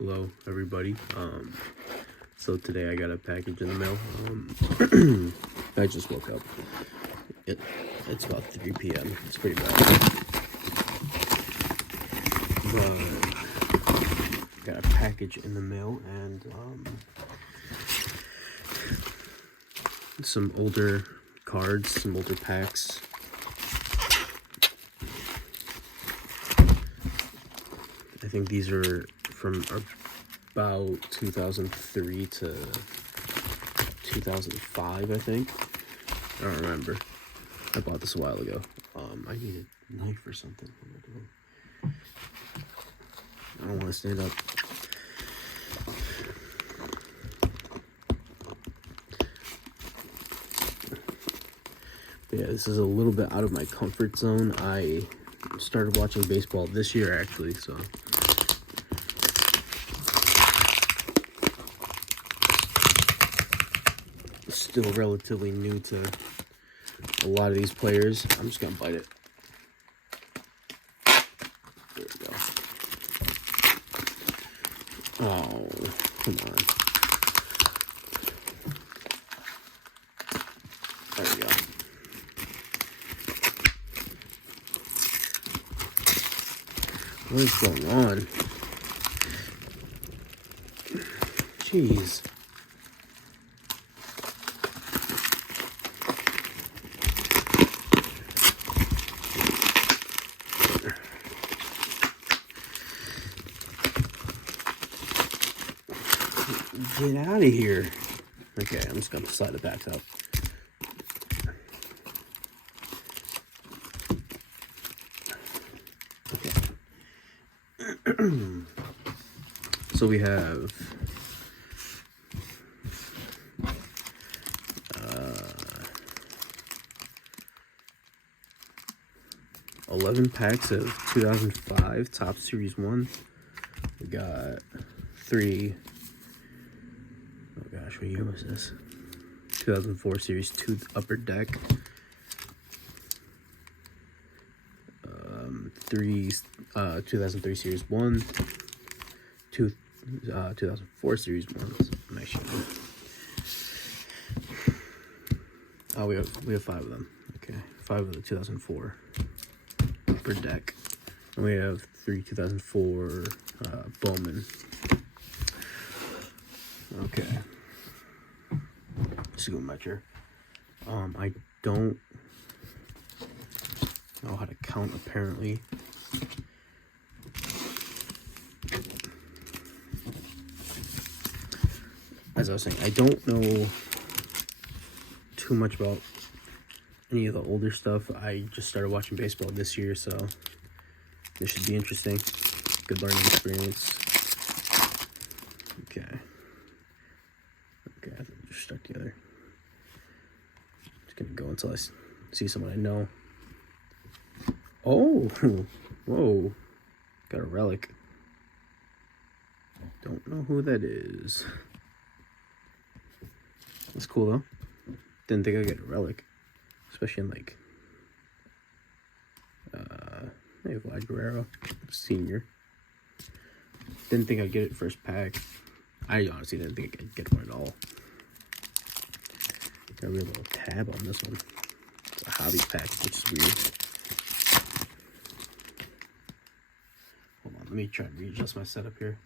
Hello, everybody. So today I got a package in the mail. I just woke up. It's about 3 p.m. It's pretty bad. But got a package in the mail and some older cards, some older packs. I think these are from about 2003 to 2005, I think. I don't remember. I bought this a while ago. I need a knife or something. What am I doing? I don't want to stand up. But yeah, this is a little bit out of my comfort zone. I started watching baseball this year, actually, so... Still relatively new to a lot of these players. I'm just gonna bite it. There we go. Oh, come on. There we go. What is going on? Jeez. Get out of here. Okay, I'm just gonna slide the backs out. Okay. So we have 11 packs of 2005 Topps Series 1. We got 3. Oh gosh, what year was this? 2004 Series 2 Upper Deck. 3 2003 Series 1. 2004 Series 1. Nice shot. Oh, we have 5 of them. Okay, 5 of the 2004 Upper Deck. And we have 3 2004 Bowman. Okay. Just go measure. I don't know how to count, apparently. As I was saying, I don't know too much about any of the older stuff. I just started watching baseball this year, so this should be interesting. Good learning experience. Okay. Okay, I think they're stuck together. Just gonna go until I see someone I know. Oh, whoa, got a relic. Don't know who that is. That's cool though. Didn't think I'd get a relic, especially in like, hey, Vlad Guerrero, Senior. Didn't think I'd get it first pack. I honestly didn't think I'd get one at all. Got a real little tab on this one. It's a hobby pack, which is weird. Hold on, let me try and readjust my setup here.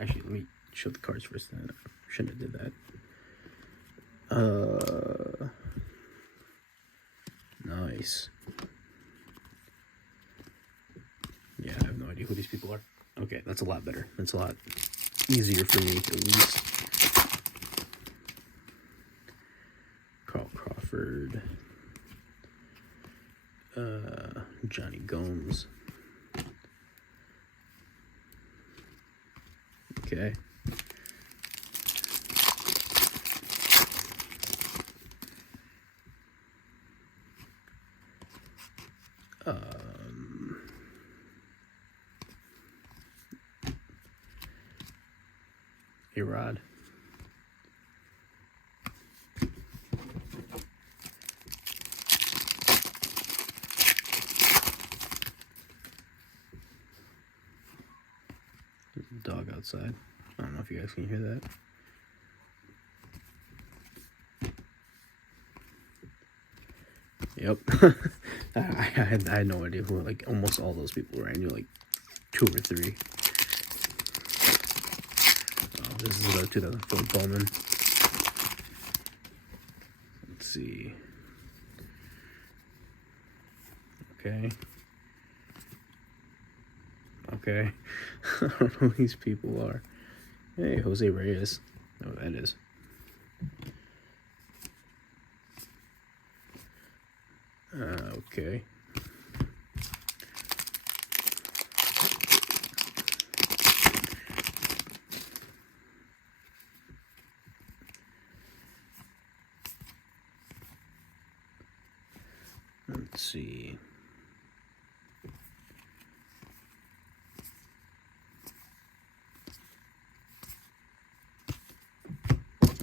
Actually, let me show the cards first. I shouldn't have did that. Nice. Yeah, I have no idea who these people are. Okay, that's a lot better. That's a lot easier for me, at least. Carl Crawford. Johnny Gomes. Okay. A-Rod. Dog outside. I don't know if you guys can hear that. Yep. I had no idea who, like, almost all those people were. I knew, like, 2 or 3. Oh, this is the 2004 Bowman. Let's see. Okay. Okay. I don't know who these people are. Hey, Jose Reyes. Oh, that is. Okay. Let's see.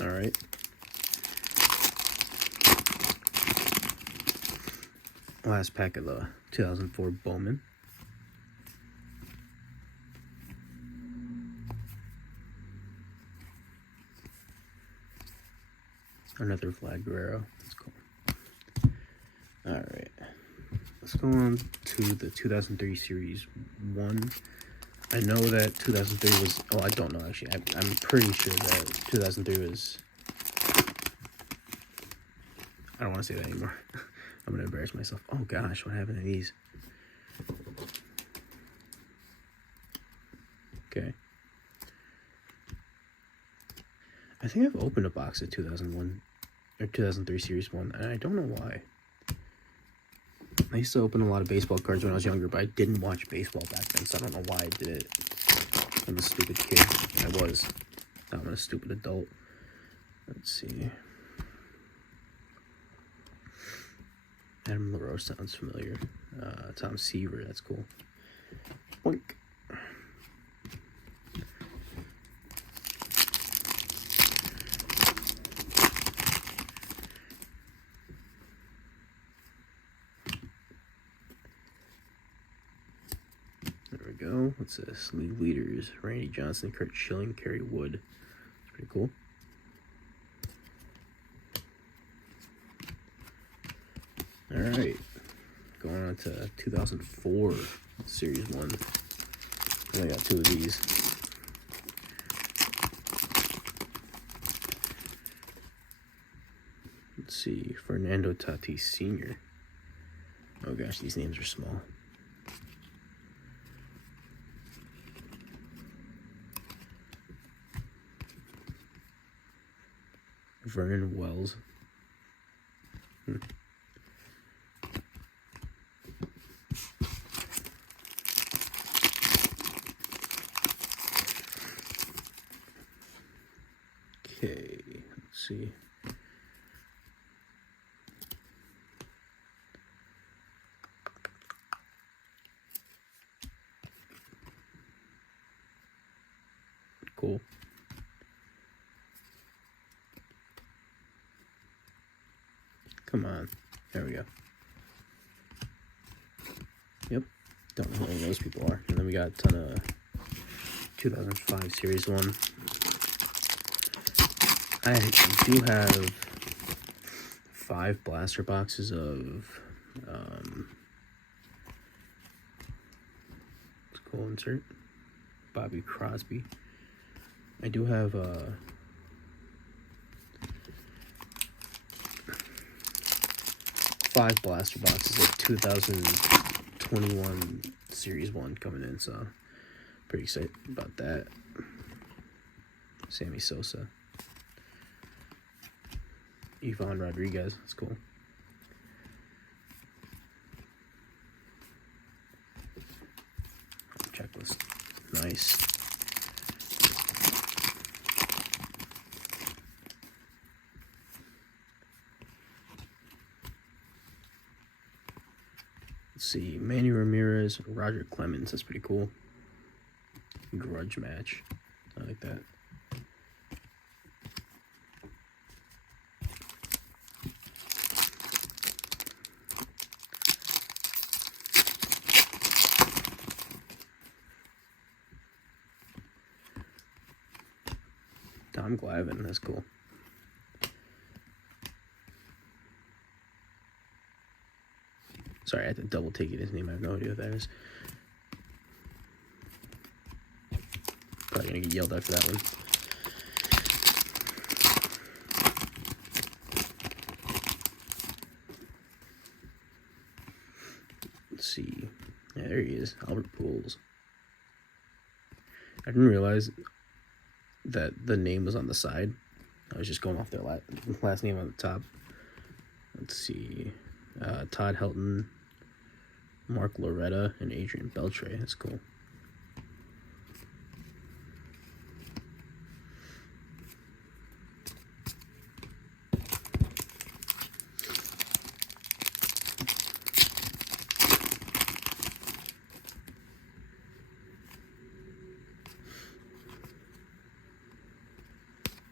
All right. Last pack of the 2004 Bowman. Another Vlad Guerrero. That's cool. All right. Let's go on to the 2003 Series 1. I know that 2003 was... Oh, I don't know, actually. I'm pretty sure that 2003 was... I don't want to say that anymore. I'm going to embarrass myself. Oh, gosh. What happened to these? Okay. I think I've opened a box of 2001... or 2003 Series 1, and I don't know why. I used to open a lot of baseball cards when I was younger, but I didn't watch baseball back then, so I don't know why I did it. I'm a stupid kid. I was. Now I'm a stupid adult. Let's see. Adam LaRoche sounds familiar. Tom Seaver, that's cool. Boink. There we go. What's this? League leaders. Randy Johnson, Kurt Schilling, Kerry Wood. It's pretty cool. Alright. Going on to 2004 Series 1. I got 2 of these. Let's see. Fernando Tatis Sr. Oh gosh, these names are small. Vernon Wells. Okay, let's see. Cool. Come on. There we go. Yep. Don't know who any of those people are. And then we got a ton of 2005 Series 1. I do have 5 blaster boxes of it's a cool insert. Bobby Crosby. I do have 5 blaster boxes of 2021 Series 1 coming in, so pretty excited about that. Sammy Sosa. Ivan Rodriguez, that's cool. Checklist, nice. Let's see, Manny Ramirez, Roger Clemens, that's pretty cool. Grudge match, I like that. Tom Glavine, that's cool. Sorry, I had to double take his name. I have no idea what that is. Probably gonna get yelled at for that one. Let's see. Yeah, there he is. Albert Pujols. I didn't realize that the name was on the side. I was just going off their last name on the top. Let's see. Todd Helton, Mark Loretta, and Adrian Beltre. That's cool.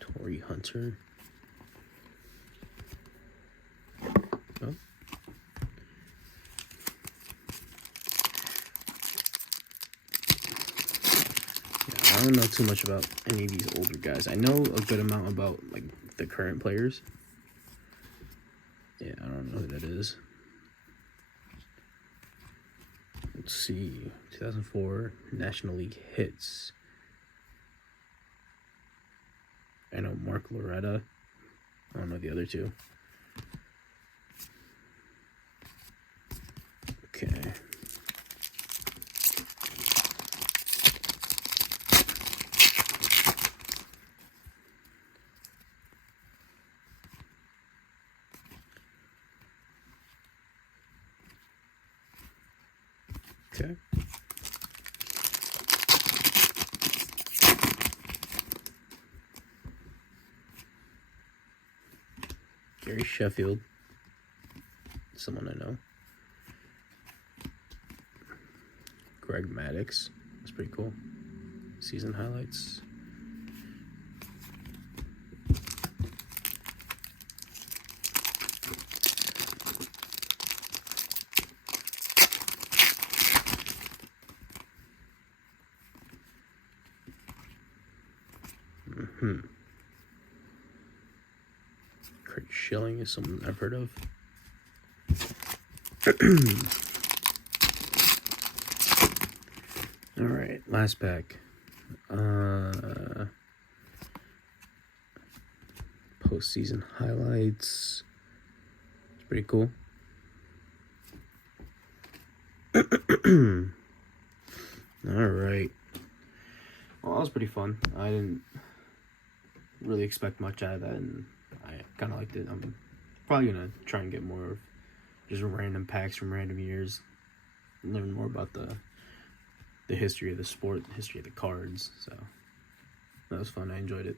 Torrey Hunter. Oh. Yeah, I don't know too much about any of these older guys. I know a good amount about like the current players. Yeah, I don't know who that is. Let's see. 2004 National League hits. I know Mark Loretta. I don't know the other two. Okay. Okay. Gary Sheffield. Someone I know. Greg Maddux. That's pretty cool. Season highlights. Craig Schilling is someone I've heard of. All right, last pack. Postseason highlights. It's pretty cool. All right. Well, that was pretty fun. I didn't really expect much out of that, and I kind of liked it. I'm probably gonna try and get more of just random packs from random years, learn more about the history of the sport, the history of the cards. So that was fun. I enjoyed it.